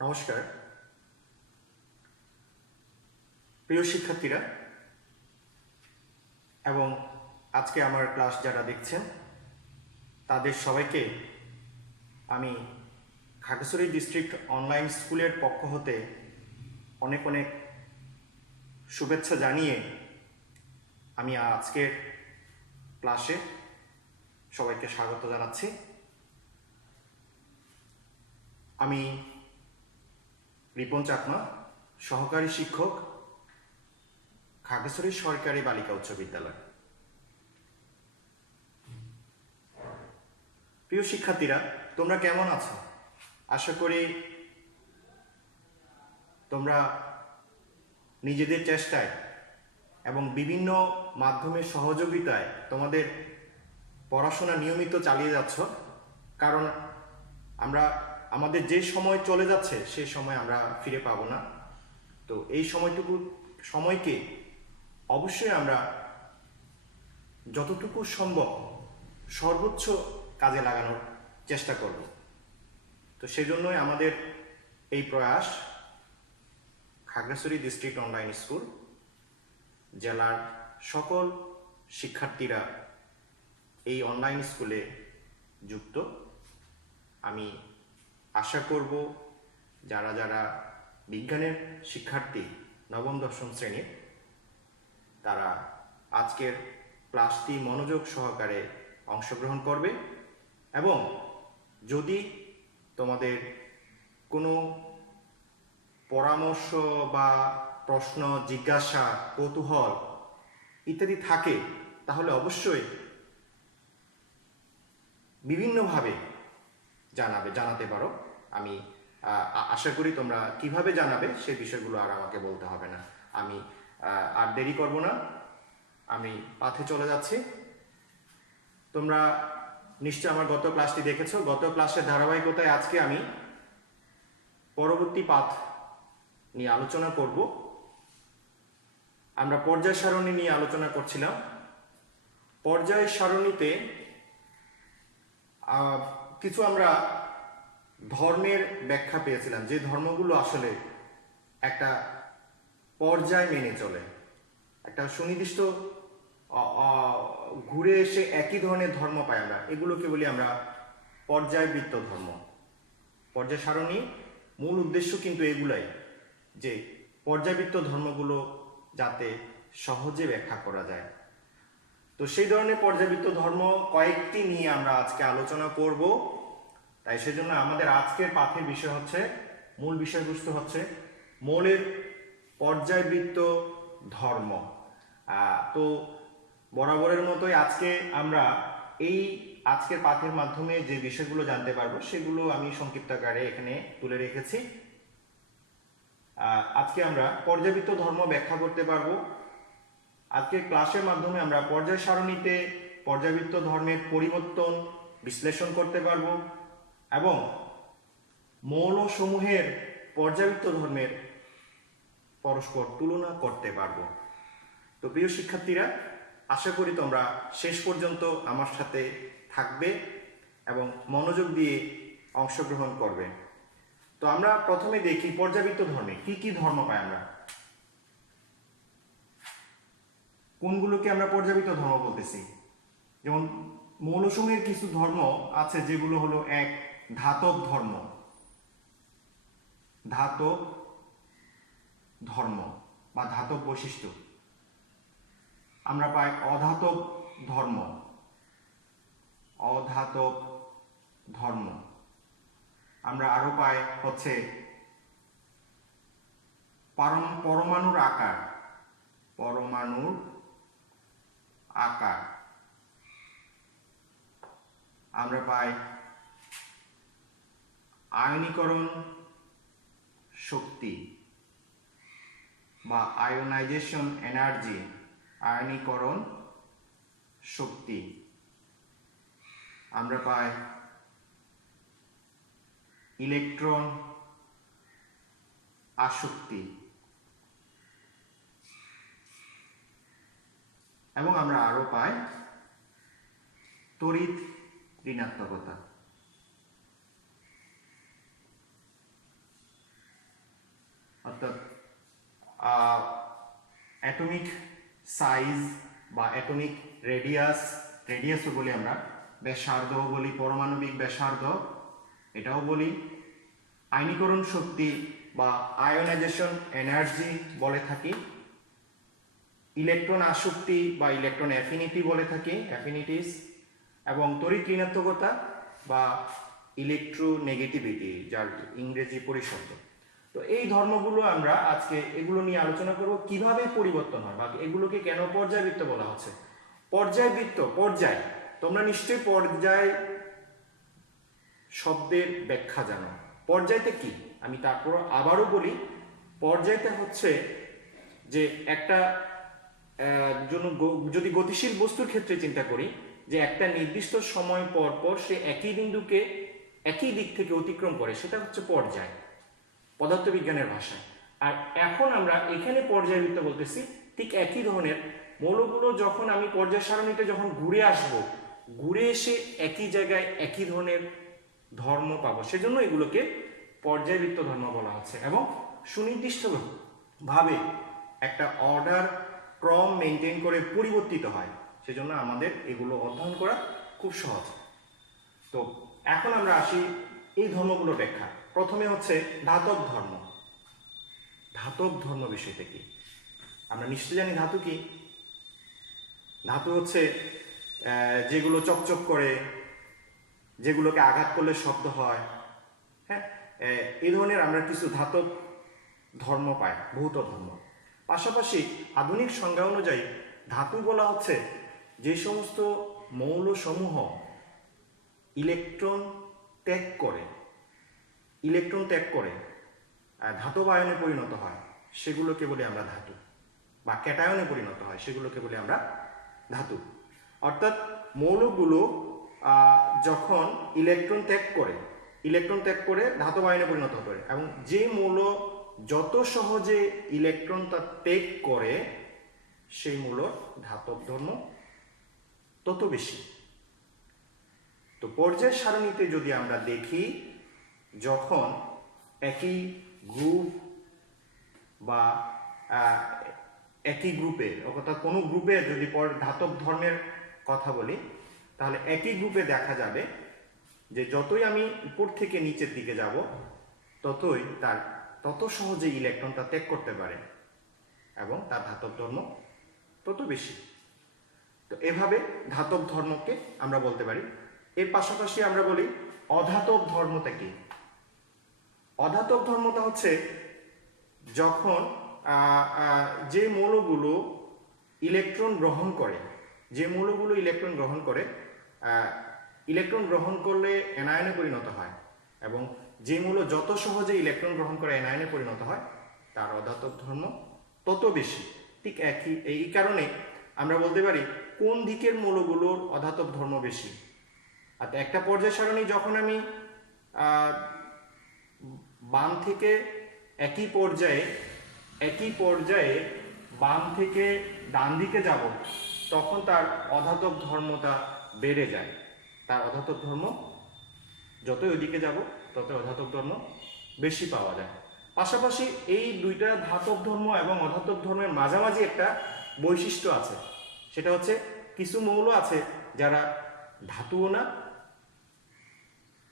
নমস্কার প্রিয় শিক্ষার্থীরা এবং আজকে আমার ক্লাস যারা দেখছেন তাদের সবাইকে আমি খাগড়াছড়ি ডিস্ট্রিক্ট অনলাইন স্কুলের পক্ষ হতে অনেক অনেক শুভেচ্ছা জানিয়ে আমি আজকের ক্লাসে সবাইকে স্বাগত জানাচ্ছি। আমি রিপন চাকমা, সহকারী শিক্ষক, খাগড়াছড়ি সরকারি বালিকা উচ্চ বিদ্যালয়। প্রিয় শিক্ষার্থীরা, তোমরা কেমন আছো? আশা করি তোমরা নিজেদের চেষ্টায় এবং বিভিন্ন মাধ্যমের সহযোগিতায় তোমাদের পড়াশোনা নিয়মিত চালিয়ে যাচ্ছ, কারণ আমাদের যে সময় চলে যাচ্ছে সেই সময় আমরা ফিরে পাবো না। তো এই সময়কে অবশ্যই আমরা যতটুকু সম্ভব সর্বোচ্চ কাজে লাগানোর চেষ্টা করব। তো সেজন্যই আমাদের এই প্রয়াস। খাগড়াছড়ি ডিস্ট্রিক্ট অনলাইন স্কুল জেলার সকল শিক্ষার্থীরা এই অনলাইন স্কুলে যুক্ত। আমি আশা করব যারা যারা বিজ্ঞানের শিক্ষার্থী নবম দশম শ্রেণীর, তারা আজকের ক্লাসটি মনোযোগ সহকারে অংশগ্রহণ করবে এবং যদি তোমাদের কোনো পরামর্শ বা প্রশ্ন, জিজ্ঞাসা, কৌতূহল ইত্যাদি থাকে তাহলে বিভিন্নভাবে জানাতে পারো। আমি আশা করি তোমরা কিভাবে জানাবে সে বিষয়গুলো আর আমাকে বলতে হবে না। আমি আর দেরি করব না, আমি পাঠে চলে যাচ্ছি। তোমরা নিশ্চয় আমার গত ক্লাসটি দেখেছো। গত ক্লাসের ধারাবাহিকতায় আজকে আমি পরবর্তী পাঠ নিয়ে আলোচনা করব। আমরা পর্যায় সারণী নিয়ে আলোচনা করছিলাম। পর্যায় সারণীতে কিছু আমরা ধর্মের ব্যাখ্যা পেয়েছিলাম, যে ধর্মগুলো আসলে একটা পর্যায় মেনে চলে, একটা সুনির্দিষ্ট ঘুরে এসে একই ধরনের ধর্ম পাই আমরা। এগুলোকে বলি আমরা পর্যায়বৃত্ত ধর্ম। পর্যায় সারণী মূল উদ্দেশ্য কিন্তু এগুলাই, যে পর্যায়বৃত্ত ধর্মগুলো যাতে সহজে ব্যাখ্যা করা যায়। তো সেই ধরনের পর্যায়বৃত্ত ধর্ম কয়েকটি নিয়ে আমরা আজকে আলোচনা করব। তাই সেজন্য আমাদের আজকের পাঠের বিষয় হচ্ছে, মূল বিষয়বস্তু হচ্ছে মৌলের পর্যায়বৃত্ত ধর্ম। তো বরাবরের মতোই আজকে আমরা আজকের পাঠের মাধ্যমে যে বিষয়গুলো জানতে পারবো সেগুলো আমি সংক্ষিপ্ত আকারে এখানে তুলে রেখেছি। আজকে আমরা পর্যায়বৃত্ত ধর্ম ব্যাখ্যা করতে পারবো। আজকের ক্লাসের মাধ্যমে আমরা পর্যায় সারণীতে পর্যায়বৃত্ত ধর্মের পরিবর্তন বিশ্লেষণ করতে পারবো এবং মৌলসমূহের পর্যায়বৃত্ত ধর্মের পরস্পর তুলনা করতে পারবো। তো প্রিয় শিক্ষার্থীরা, আশা করি তোমরা শেষ পর্যন্ত আমার সাথে থাকবে এবং মনোযোগ দিয়ে অংশগ্রহণ করবে। তো আমরা প্রথমে দেখি পর্যায়বৃত্ত ধর্মে কি কি ধর্ম পাই আমরা। কোনগুলোকে আমরা পর্যায়বৃত্ত ধর্ম বলতেছি? যেমন মৌলসমূহের কিছু ধর্ম আছে যেগুলো হলো এক, ধাতব ধর্ম, ধাতব ধর্ম বা ধাতব বৈশিষ্ট্য। আমরা পাই অধাতব ধর্ম, অধাতব ধর্ম। আমরা আরো পাই হচ্ছে পরমাণুর আকার, পরমাণুর আকার। আমরা পাই আয়নীকরণ শক্তি বা আয়োনাইজেশন এনার্জি, আয়নীকরণ শক্তি। আমরা পাই ইলেকট্রন আসক্তি এবং আমরা আরো পাই তড়িৎ ঋণাত্মকতা। অর্থাৎ অ্যাটমিক সাইজ বা অ্যাটমিক রেডিয়াসও বলি আমরা, ব্যাসার্ধ বলি, পারমাণবিক ব্যাসার্ধ এটাও বলি, আয়নীকরণ শক্তি বা আয়োনাইজেশন এনার্জি বলে থাকি, ইলেকট্রন আসক্তি বা ইলেকট্রন অ্যাফিনিটি বলে থাকি, অ্যাফিনিটিস, এবং তড়িৎ ঋণাত্মকতা বা ইলেকট্রোনেগেটিভিটি যার ইংরেজি পরিশব্দ। তো এই ধর্মগুলো আমরা আজকে এগুলো নিয়ে আলোচনা করব, কিভাবে পরিবর্তন হয় বা এগুলোকে কেন পর্যায়বৃত্ত বলা হচ্ছে। পর্যায়, তোমরা নিশ্চয়ই পর্যায় শব্দের ব্যাখ্যা জানো। পর্যায়তে কি, আমি তারপর আবারও বলি, পর্যায়তে হচ্ছে যে একটা যদি গতিশীল বস্তুর ক্ষেত্রে চিন্তা করি, যে একটা নির্দিষ্ট সময় পর পর সে একই বিন্দুকে একই দিক থেকে অতিক্রম করে, সেটা হচ্ছে পর্যায় পদার্থবিজ্ঞানের ভাষায়। আর এখন আমরা এখানে পর্যায়বৃত্ত বলতেছি ঠিক একই ধরনের মৌলগুলো যখন আমি পর্যায় সারণীতে যখন ঘুরে আসব, ঘুরে এসে একই জায়গায় একই ধরনের ধর্ম পাবো, সেজন্য এগুলোকে পর্যায়বৃত্ত ধর্ম বলা হচ্ছে। এবং সুনির্দিষ্ট ভাবে একটা অর্ডার ক্রম মেনটেন করে পরিবর্তিত হয়, সেজন্য আমাদের এগুলো অধ্যয়ন করা খুব সহজ। তো এখন আমরা আসি এই ধর্মগুলো ব্যাখ্যা। প্রথমে হচ্ছে ধাতব ধর্ম। ধাতব ধর্ম বিষয়টা কি? আমরা নিশ্চয় জানি ধাতু কি। ধাতু হচ্ছে যেগুলো চকচক করে, যেগুলোকে আঘাত করলে শব্দ হয়, হ্যাঁ, এই ধরনের আমরা কিছু ধাতব ধর্ম পাই, ভৌত ধর্ম। পাশাপাশি আধুনিক সংজ্ঞা অনুযায়ী ধাতু বলা হচ্ছে যে সমস্ত মৌলসমূহ ইলেকট্রন ত্যাগ করে ধাতব আয়নে পরিণত হয়, সেগুলোকে বলি আমরা ধাতু, বা ক্যাটায়নে পরিণত হয়, সেগুলোকে বলি আমরা ধাতু। অর্থাৎ মৌলগুলো যখন ইলেকট্রন ত্যাগ করে ধাতব আয়নে পরিণত করে, এবং যে মৌল যত সহজে ইলেকট্রনটা ত্যাগ করে সেই মৌলর ধাতব ধর্ম তত বেশি। তো পর্যায় সারণীতে যদি আমরা দেখি, যখন একই গ্রুপ বা একই গ্রুপে, অর্থাৎ কোনো গ্রুপে যদি ধাতব ধর্মের কথা বলি, তাহলে একই গ্রুপে দেখা যাবে যে যতই আমি উপর থেকে নিচের দিকে যাব, তত সহজে ইলেকট্রনটা ত্যাগ করতে পারে এবং তার ধাতব ধর্ম তত বেশি। তো এভাবে ধাতব ধর্মকে আমরা বলতে পারি। এর পাশাপাশি আমরা বলি অধাতব ধর্মটা কি। অধাতব ধর্মটা হচ্ছে যখন যে মৌলগুলো ইলেকট্রন গ্রহণ করে, ইলেকট্রন গ্রহণ করলে অ্যানায়নে পরিণত হয়, এবং যে মৌল যত সহজে ইলেকট্রন গ্রহণ করে অ্যানায়নে পরিণত হয়, তার অধাতব ধর্ম তত বেশি। ঠিক এই কারণে আমরা বলতে পারি কোন দিকের মৌলগুলোর অধাতব ধর্ম বেশি। আর একটা পর্যায় সারণী যখন আমি বাম থেকে একই পর্যায়ে বাম থেকে ডান দিকে যাব, তখন তার অধাতব ধর্মটা বেড়ে যায়। তার অধাতব ধর্ম যতই ওইদিকে যাব তত অধাতব ধর্ম বেশি পাওয়া যায়। পাশাপাশি এই দুইটা ধাতব ধর্ম এবং অধাতব ধর্মের মাঝামাঝি একটা বৈশিষ্ট্য আছে, সেটা হচ্ছে কিছু মৌল আছে যারা ধাতুও না,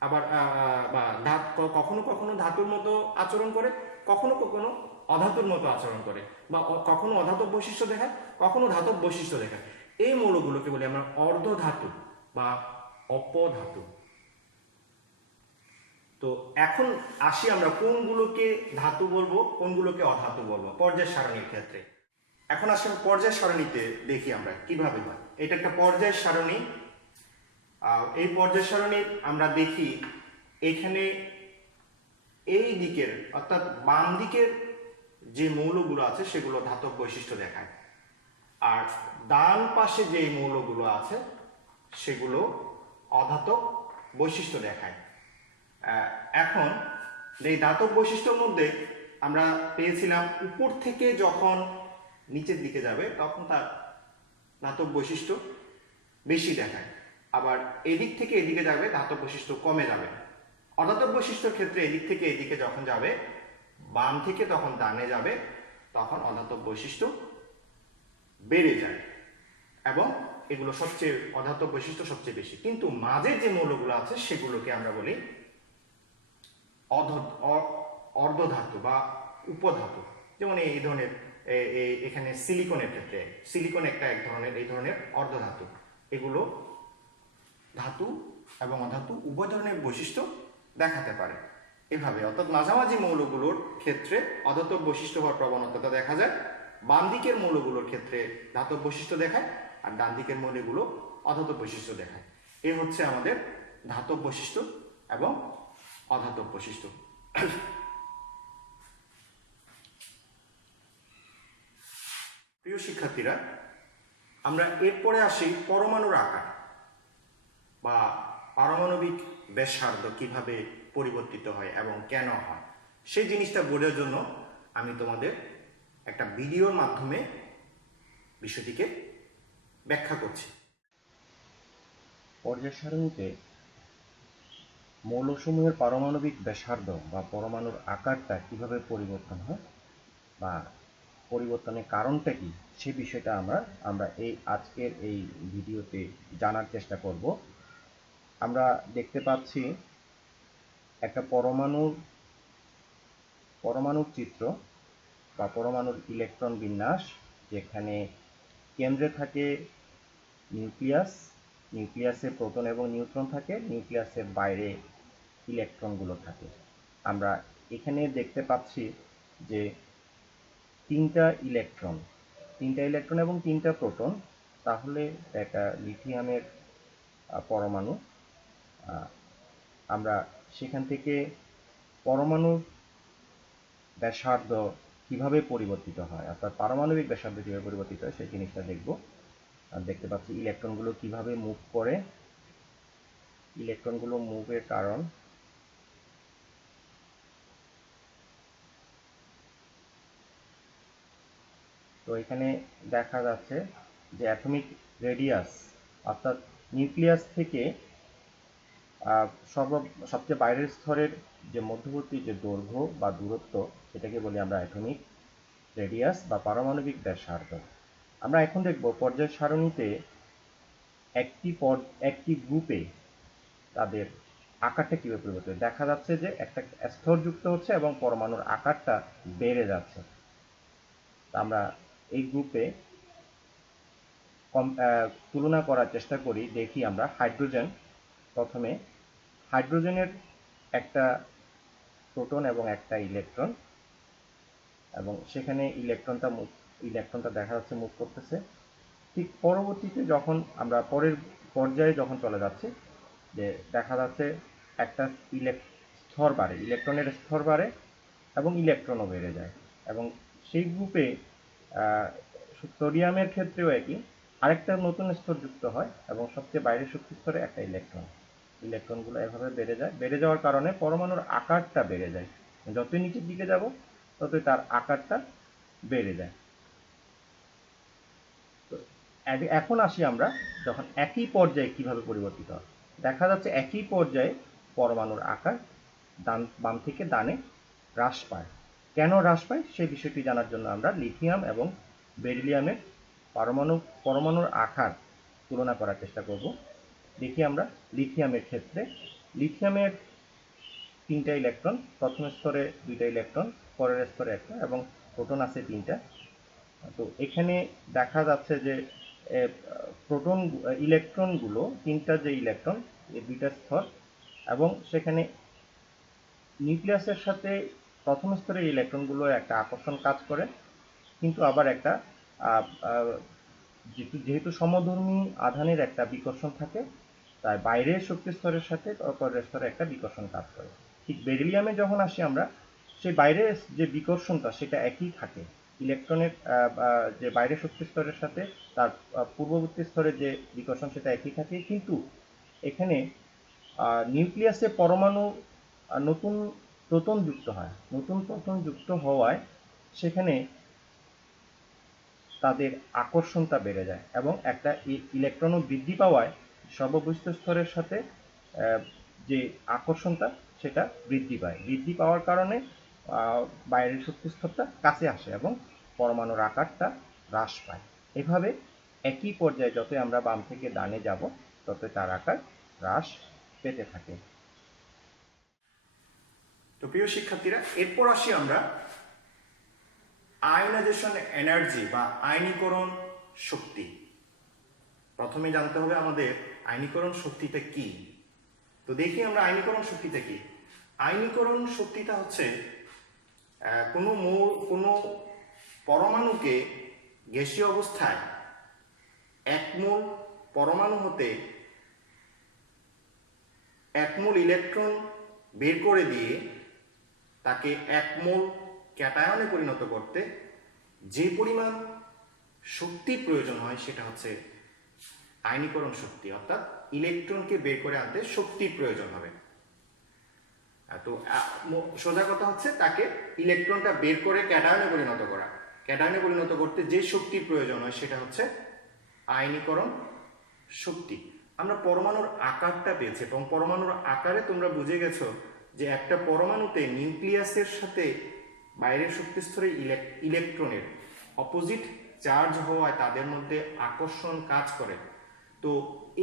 আবার কখনো কখনো ধাতুর মতো আচরণ করে, কখনো কখনো অধাতুর মতো আচরণ করে, বা কখনো অধাতব বৈশিষ্ট্য দেখায়, কখনো ধাতব বৈশিষ্ট্য দেখায়। এই মৌলগুলোকে বলি আমরা অর্ধধাতু বা অপধাতু। তো এখন আসি আমরা কোনগুলোকে ধাতু বলবো, কোনগুলোকে অধাতু বলবো পর্যায় সারণীর ক্ষেত্রে। এখন আসলে পর্যায় সারণীতে দেখি আমরা কিভাবে হয়। এটা একটা পর্যায় সারণী। এই পর্যায় সারণী আমরা দেখি এখানে এই দিকের অর্থাৎ বাম দিকের যে মৌলগুলো আছে সেগুলো ধাতব বৈশিষ্ট্য দেখায়, আর ডান পাশে যে মৌলগুলো আছে সেগুলো অধাতব বৈশিষ্ট্য দেখায়। এখন এই ধাতব বৈশিষ্ট্যের মধ্যে আমরা পেয়েছিলাম উপর থেকে যখন নিচের দিকে যাবে তখন তার ধাতব বৈশিষ্ট্য বেশি দেখায়, আবার এদিক থেকে এদিকে যাবে ধাতব বৈশিষ্ট্য কমে যাবে। অধাতব বৈশিষ্ট্যের ক্ষেত্রে এদিক থেকে এদিকে যখন যাবে বাম থেকে তখন ডানে যাবে, তখন অধাতব বৈশিষ্ট্য বেড়ে যায় এবং এগুলো সবচেয়ে অধাতব বৈশিষ্ট্য সবচেয়ে বেশি। কিন্তু মাঝের যে মৌলগুলো আছে সেগুলোকে আমরা বলি অর্ধধাতু বা উপধাতু। যেমন এই ধরনের এখানে সিলিকনের ক্ষেত্রে সিলিকন এক ধরনের এই ধরনের অর্ধধাতু। এগুলো ধাতু এবং অধাতু উভয় ধরনের বৈশিষ্ট্য দেখাতে পারে এভাবে। অর্থাৎ মাঝামাঝি মৌলগুলোর ক্ষেত্রে অধাতব বৈশিষ্ট্য হওয়ার প্রবণতা দেখা যায়, বাম দিকের মৌলগুলোর ক্ষেত্রে ধাতব বৈশিষ্ট্য দেখায়, আর ডান দিকের মৌলগুলো অধাতব বৈশিষ্ট্য দেখায়। এ হচ্ছে আমাদের ধাতব বৈশিষ্ট্য এবং অধাতব বৈশিষ্ট্য। প্রিয় শিক্ষার্থীরা, আমরা এরপরে আসি পরমাণুর আকার বা পারমাণবিক ব্যাসার্ধ কিভাবে পরিবর্তিত হয় এবং কেন হয়। সেই জিনিসটা বোঝার জন্য আমি তোমাদের একটা ভিডিওর মাধ্যমে বিষয়টিকে ব্যাখ্যা করছি। পর্যায় সারণীতে মৌলসমূহের পারমাণবিক ব্যাসার্ধ বা পরমাণুর আকারটা কিভাবে পরিবর্তন হয় বা পরিবর্তনের কারণটা কি, সে বিষয়টা আমরা এই আজকের এই ভিডিওতে জানার চেষ্টা করব। আমরা দেখতে পাচ্ছি একটা পরমাণুর চিত্র বা পরমাণুর ইলেকট্রন বিন্যাস, যেখানে কেন্দ্রে থাকে নিউক্লিয়াসে প্রোটন এবং নিউট্রন থাকে, নিউক্লিয়াসের বাইরে ইলেকট্রনগুলো থাকে। আমরা এখানে দেখতে পাচ্ছি যে তিনটা ইলেকট্রন এবং তিনটা প্রোটন। তাহলে একটা লিথিয়ামের পরমাণু। আমরা সেখান থেকে পরমাণুর ব্যাসার্ধ কিভাবে পরিবর্তিত হয়, অর্থাৎ পারমাণবিক ব্যাসার্ধ কিভাবে পরিবর্তিত হয় সেই জিনিসটা দেখব। আর দেখতে পাচ্ছি ইলেকট্রনগুলো কিভাবে মুভ করে, ইলেকট্রনগুলো মুভের কারণ। তো এখানে দেখা যাচ্ছে যে অ্যাটমিক রেডিয়াস, অর্থাৎ নিউক্লিয়াস থেকে সবচেয়ে বাইরের স্তরের যে মধ্যবর্তী যে দৈর্ঘ্য বা দূরত্ব, সেটাকে বলি আমরা অ্যাটমিক রেডিয়াস বা পারমাণবিক ব্যাসার্ধ। আমরা এখন দেখব পর্যায় সারণীতে একটি গ্রুপে তাদের আকারটা কিভাবে পরিবর্তন। দেখা যাচ্ছে যে একটা স্তর যুক্ত হচ্ছে এবং পরমাণুর আকারটা বেড়ে যাচ্ছে। আমরা এই গ্রুপে তুলনা করার চেষ্টা করি। দেখি আমরা প্রথমে হাইড্রোজেনের একটা প্রোটন এবং একটা ইলেকট্রন, এবং সেখানে ইলেকট্রনটা দেখা যাচ্ছে মুভ করতেছে। ঠিক পরবর্তীতে যখন আমরা পরের পর্যায়ে যখন চলে যাচ্ছি, যে দেখা যাচ্ছে একটা ইলেকট্রনের স্তর বাড়ে এবং ইলেকট্রনও বেড়ে যায়। এবং সেই গ্রুপে সোডিয়ামের ক্ষেত্রেও একই, আরেকটা নতুন স্তর যুক্ত হয় এবং সবচেয়ে বাইরের শক্তি স্তরে একটা ইলেকট্রনগুলো এভাবে বেড়ে যাওয়ার কারণে পরমাণুর আকারটা বেড়ে যায়। যতই নিচের দিকে যাব ততই তার আকারটা বেড়ে যায়। তো এখন আসি আমরা যখন একই পর্যায়ে কিভাবে পরিবর্তিত হয়। দেখা যাচ্ছে একই পর্যায়ে পরমাণুর আকার বাম থেকে ডানে হ্রাস পায়। কেন হ্রাস পায় সেই বিষয়টি জানার জন্য আমরা লিথিয়াম এবং বেরিলিয়ামের পরমাণুর আকার তুলনা করার চেষ্টা করব। দেখি আমরা লিথিয়ামের ক্ষেত্রে, লিথিয়ামের তিনটা ইলেকট্রন, প্রথম স্তরে দুইটা ইলেকট্রন, পরের স্তরে একটা, এবং প্রোটন আছে তিনটা। তো এখানে দেখা যাচ্ছে যে ইলেকট্রনগুলো, তিনটা যে ইলেকট্রন, এই দুইটা স্তর, এবং সেখানে নিউক্লিয়াসের সাথে প্রথম স্তরের ইলেকট্রনগুলো একটা আকর্ষণ কাজ করে, কিন্তু আবার একটা যেহেতু সমধর্মী আধানের একটা বিকর্ষণ থাকে, তাই বাইরের শক্তি স্তরের সাথে পরের স্তরে একটা বিকর্ষণ কাজ করে। ঠিক বেরিলিয়ামে যখন আসি আমরা, সেই বাইরের যে বিকর্ষণটা সেটা একই থাকে। ইলেকট্রনের যে বাইরের শক্তি স্তরের সাথে তার পূর্ববর্তী স্তরের যে বিকর্ষণ সেটা একই থাকে, কিন্তু এখানে নিউক্লিয়াসে পরমাণু নতুন প্রোটন যুক্ত হয়। নতুন প্রোটন যুক্ত হওয়ায় সেখানে তাদের আকর্ষণটা বেড়ে যায় এবং একটা ইলেকট্রনও বৃদ্ধি পাওয়ায় সর্ববৃহৎ স্তরের সাথে যে আকর্ষণটা সেটা বৃদ্ধি পায়। বৃদ্ধি পাওয়ার কারণে বাইরের শক্তি স্তরটা কাছে আসে এবং পরমাণুর আকারটা হ্রাস পায়। এভাবে একই পর্যায়ে যতই আমরা বাম থেকে ডানে যাব ততই তার আকার হ্রাস পেতে থাকে। তো প্রিয় শিক্ষার্থীরা, এরপর আসি আমরা আয়নাইজেশন এনার্জি বা আয়নীকরণ শক্তি। প্রথমে জানতে হবে আমাদের আয়নীকরণ শক্তিটা কি। তো দেখি আমরা আয়নীকরণ শক্তিটা কি। আয়নীকরণ শক্তিটা হচ্ছে কোনো পরমাণুকে গ্যাসীয় অবস্থায় এক মোল পরমাণু হতে এক মোল ইলেকট্রন বের করে দিয়ে তাকে এক মোল ক্যাটায়নে পরিণত করতে যে পরিমাণ শক্তির প্রয়োজন হয় সেটা হচ্ছে আয়নীকরণ শক্তি, অর্থাৎ ইলেকট্রনকে বের করে আনতে শক্তির প্রয়োজন হবে। তো সোজা কথা হচ্ছে তাকে ইলেকট্রনটা বের করে ক্যাটায়নে পরিণত করা। ক্যাটায়নে পরিণত করতে যে শক্তির প্রয়োজন হয় সেটা হচ্ছে আয়নীকরণ শক্তি। আমরা পরমাণুর আকারটা পেয়েছি এবং পরমাণুর আকারে তোমরা বুঝে গেছো যে একটা পরমাণুতে নিউক্লিয়াসের সাথে বাইরের শক্তি স্তরে ইলেকট্রনের অপোজিট চার্জ হওয়ায় তাদের মধ্যে আকর্ষণ কাজ করে। তো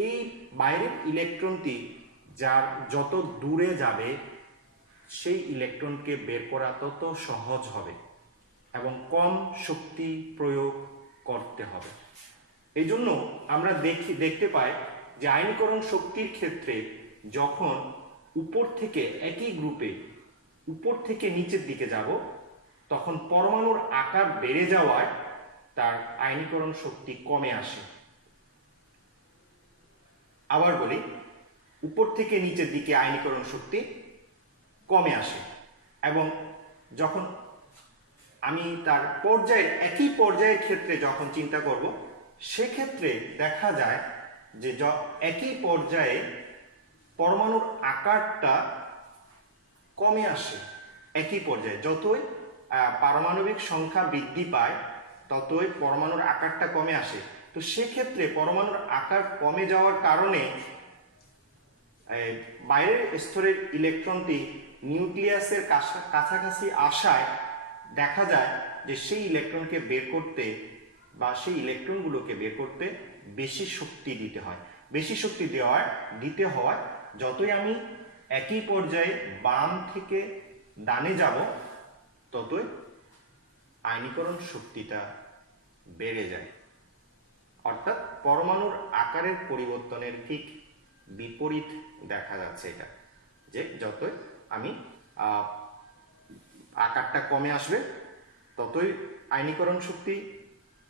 এই বাইরের ইলেকট্রনটি যার যত দূরে যাবে সেই ইলেকট্রনকে বের করা তত সহজ হবে এবং কম শক্তি প্রয়োগ করতে হবে। এই জন্য আমরা দেখতে পাই যে আয়নীকরণ শক্তির ক্ষেত্রে যখন উপর থেকে একই গ্রুপে উপর থেকে নিচের দিকে যাব তখন পরমাণুর আকার বেড়ে যাওয়ায় তার আয়নীকরণ শক্তি কমে আসে। আবার বলি, উপর থেকে নিচের দিকে আয়নীকরণ শক্তি কমে আসে এবং যখন আমি তার একই পর্যায়ের ক্ষেত্রে যখন চিন্তা করব সেক্ষেত্রে দেখা যায় যে একই পর্যায়ে পরমাণুর আকারটা কমে আসে। একই পর্যায়ে যতই পারমাণবিক সংখ্যা বৃদ্ধি পায় ততই পরমাণুর আকারটা কমে আসে। তো সেক্ষেত্রে পরমাণুর আকার কমে যাওয়ার কারণে বাইরের স্তরের ইলেকট্রনটি নিউক্লিয়াসের কাছাকাছি আসায় দেখা যায় যে সেই ইলেকট্রনকে বের করতে বা সেই ইলেকট্রনগুলোকে বের করতে বেশি শক্তি দিতে হয়। বেশি শক্তি দিতে হওয়ায় যতই আমি একই পর্যায়ে বাম থেকে ডানে যাব ততই আয়নীকরণ শক্তিটা বেড়ে যায়। অর্থাৎ পরমাণুর আকারের পরিবর্তনের ঠিক বিপরীত দেখা যাচ্ছে এটা, যে যতই আমি আকারটা কমে আসবে ততই আয়নীকরণ শক্তি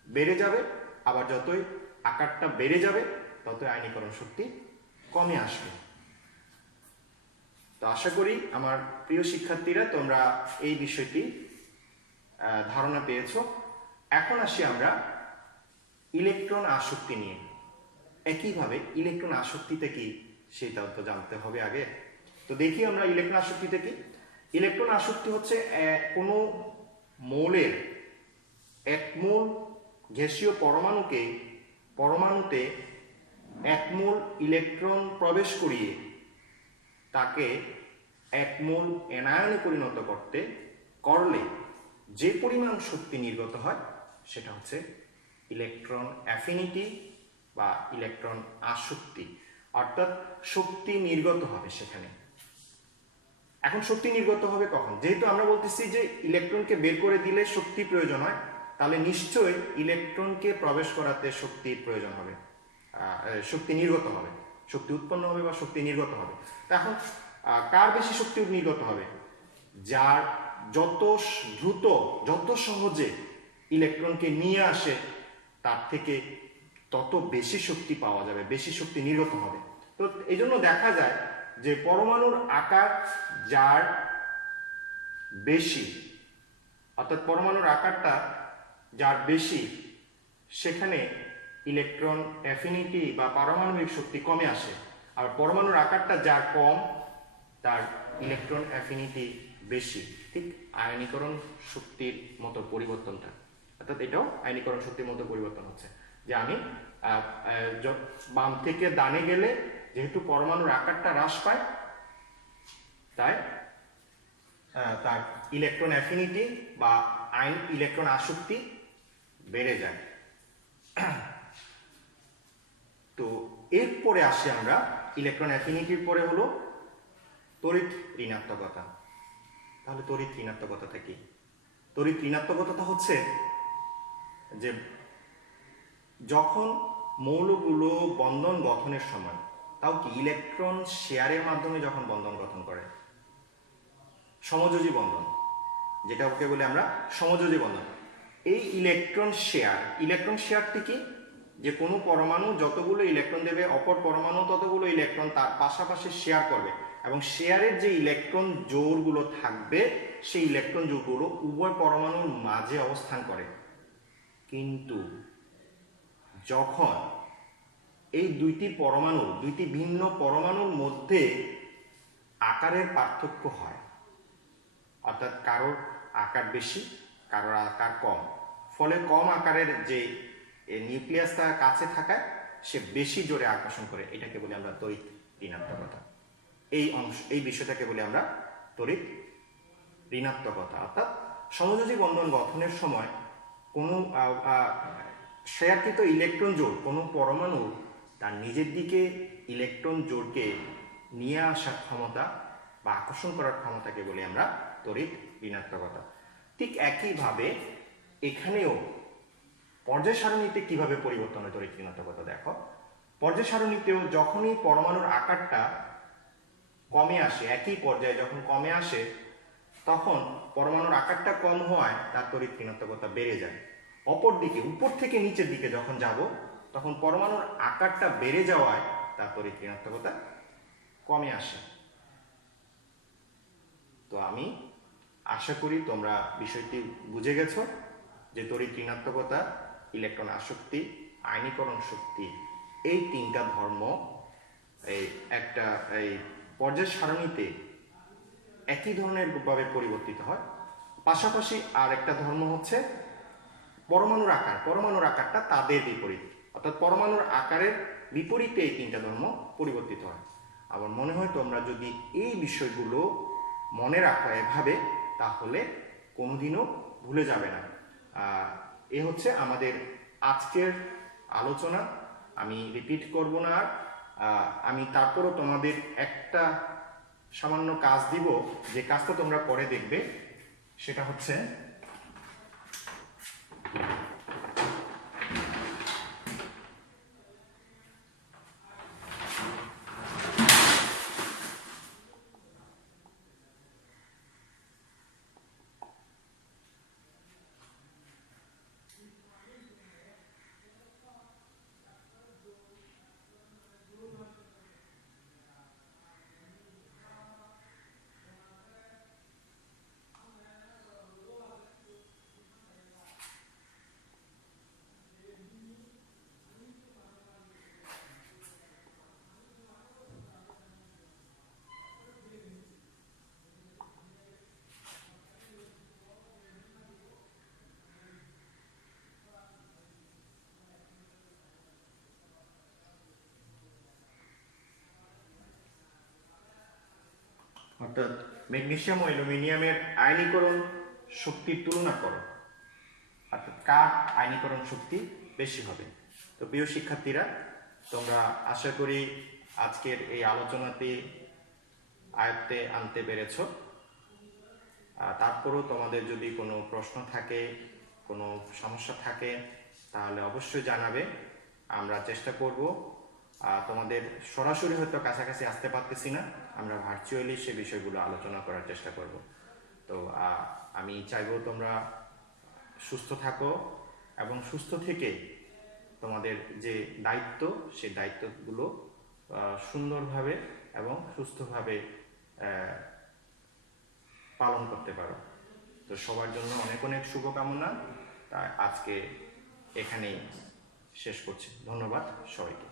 বেড়ে যাবে, আবার যতই আকারটা বেড়ে যাবে ততই আয়নীকরণ শক্তি কমে আসবে। তো আশা করি আমার প্রিয় শিক্ষার্থীরা তোমরা এই বিষয়টি ধারণা পেয়েছো। এখন আসি আমরা ইলেকট্রন আসক্তি নিয়ে। একইভাবে ইলেকট্রন আসক্তিতে কি সেটাও তো জানতে হবে আগে। তো দেখি আমরা ইলেকট্রন আসক্তিতে কি। ইলেকট্রন আসক্তি হচ্ছে কোনো মৌলের এক মোল গ্যাসীয় পরমাণুতে এক মোল ইলেকট্রন প্রবেশ করিয়ে তাকে এক মোল অ্যানায়নে পরিণত করলে যে পরিমাণ শক্তি নির্গত হয় সেটা হচ্ছে ইলেকট্রন অ্যাফিনিটি বা ইলেকট্রন আসক্তি, অর্থাৎ শক্তি নির্গত হবে সেখানে। এখন শক্তি নির্গত হবে কখন? যেহেতু আমরা বলতেছি যে ইলেকট্রনকে বের করে দিলে শক্তি প্রয়োজন হয়, তাহলে নিশ্চয়ই ইলেকট্রনকে প্রবেশ করাতে শক্তির প্রয়োজন হবে, শক্তি নির্গত হবে, শক্তি উৎপন্ন হবে বা শক্তি নির্গত হবে। এখন কার বেশি শক্তি নির্গত হবে? যার যত দ্রুত যত সহজে ইলেকট্রনকে নিয়ে আসে তার থেকে তত বেশি শক্তি পাওয়া যাবে, বেশি শক্তি নির্গত হবে। তো এই জন্য দেখা যায় যে পরমাণুর আকার যার বেশি, অর্থাৎ পরমাণুর আকারটা যার বেশি সেখানে ইলেকট্রন অ্যাফিনিটি বা পারমাণবিক শক্তি কমে আসে, আর পরমাণুর আকারটা যার কম তার ইলেকট্রন অ্যাফিনিটি বেশি। ঠিক আয়নীকরণ শক্তির মতো পরিবর্তনটা, অর্থাৎ এটাও আয়নীকরণ শক্তির মতো পরিবর্তন হচ্ছে যে আমি বাম থেকে ডানে গেলে যেহেতু পরমাণুর আকারটা হ্রাস পায় তাই তার ইলেকট্রন অ্যাফিনিটি বা আয়ন ইলেকট্রন আসক্তি বেড়ে যায়। তো এরপরে আসি আমরা ইলেকট্রন অ্যাফিনিটির পরে হলো তড়িৎ ঋণাত্মকতা। তাহলে তড়িৎ ঋণাত্মকতাটা কি? তড়িৎ ঋণাত্মকতাটা হচ্ছে যে যখন মৌলগুলো বন্ধন গঠনের সময়, তাও কি ইলেকট্রন শেয়ারের মাধ্যমে যখন বন্ধন গঠন করে, সমযোজী বন্ধন, যেটাকে বলে আমরা সমযোজী বন্ধন, এই ইলেকট্রন শেয়ারটি কি, যে কোনো পরমাণু যতগুলো ইলেকট্রন দেবে অপর পরমাণু ততগুলো ইলেকট্রন তার পাশাপাশি শেয়ার করবে, এবং শেয়ারের যে ইলেকট্রন জোড়গুলো থাকবে সেই ইলেকট্রন জোড়গুলো উভয় পরমাণুর মাঝে অবস্থান করে। কিন্তু যখন এই দুইটি ভিন্ন পরমাণুর মধ্যে আকারের পার্থক্য হয়, অর্থাৎ কারোর আকার বেশি কারোর আকার কম, ফলে কম আকারের যে নিউক্লিয়াসটা কাছে থাকায় সে বেশি জোরে আকর্ষণ করে, এটাকে বলি আমরা তড়িৎ ঋণাত্মকতা। এই বিষয়টাকে বলি আমরা তড়িৎ ঋণাত্মকতা। অর্থাৎ সমযোজী বন্ধন গঠনের সময় কোনো শেয়ারকৃত ইলেকট্রন জোড়, কোনো পরমাণু তার নিজের দিকে ইলেকট্রন জোড়কে নিয়ে আসার ক্ষমতা বা আকর্ষণ করার ক্ষমতাকে বলি আমরা তড়িৎ ঋণাত্মকতা। ঠিক একইভাবে এখানেও পর্যায় সারণীতে কিভাবে পরিবর্তন হয় তড়িৎ ঋণাত্মকতা দেখো। পর্যায় সারণীতেও যখনই পরমাণুর আকারটা কমে আসে, একই পর্যায়ে যখন কমে আসে, তখন পরমাণুর আকারটা কম হওয়ায় তার তড়িৎ ঋণাত্মকতা বেড়ে যায়। অপরদিকে উপর থেকে নিচের দিকে যখন যাব, তখন পরমাণুর আকারটা বেড়ে যাওয়ায় তার তড়িৎ ঋণাত্মকতা কমে আসে। তো আমি আশা করি তোমরা বিষয়টি বুঝে গেছো যে তড়িৎ ঋণাত্মকতা, ইলেকট্রন আসক্তি, আয়নীকরণ শক্তি, এই তিনটা ধর্ম এই পর্যায় সারণীতে একই ধরনের ভাবে পরিবর্তিত হয়। পাশাপাশি আর একটা ধর্ম হচ্ছে পরমাণুর আকারটা তাদের বিপরীত, অর্থাৎ পরমাণুর আকারের বিপরীতে এই তিনটা ধর্ম পরিবর্তিত হয়। আমার মনে হয় তোমরা যদি এই বিষয়গুলো মনে রাখো এভাবে, তাহলে কোনোদিনও ভুলে যাবে না। এ হচ্ছে আমাদের আজকের আলোচনা। আমি রিপিট করব না। আমি তারপরও তোমাদের একটা সামান্য কাজ দিব, যে কাজটা তোমরা পরে দেখবে। সেটা হচ্ছে অর্থাৎ ম্যাগনেসিয়াম ও অ্যালুমিনিয়ামের আয়নীকরণ শক্তির তুলনা করো, অর্থাৎ কার আয়নীকরণ শক্তি বেশি হবে। তো প্রিয় শিক্ষার্থীরা, তোমরা আশা করি আজকের এই আলোচনাতে আয়ত্তে আনতে পেরেছ। তারপরও তোমাদের যদি কোনো প্রশ্ন থাকে, কোনো সমস্যা থাকে, তাহলে অবশ্যই জানাবে। আমরা চেষ্টা করব। তোমাদের সরাসরি হয়তো কাছাকাছি আসতে পারতেছি না, আমরা ভার্চুয়ালি সে বিষয়গুলো আলোচনা করার চেষ্টা করব। তো আমি চাইবো তোমরা সুস্থ থাকো, এবং সুস্থ থেকে তোমাদের যে দায়িত্ব, সেই দায়িত্বগুলো সুন্দরভাবে এবং সুস্থভাবে পালন করতে পারো। তো সবার জন্য অনেক অনেক শুভকামনা। তাই আজকে এখানেই শেষ করছি। ধন্যবাদ সবাইকে।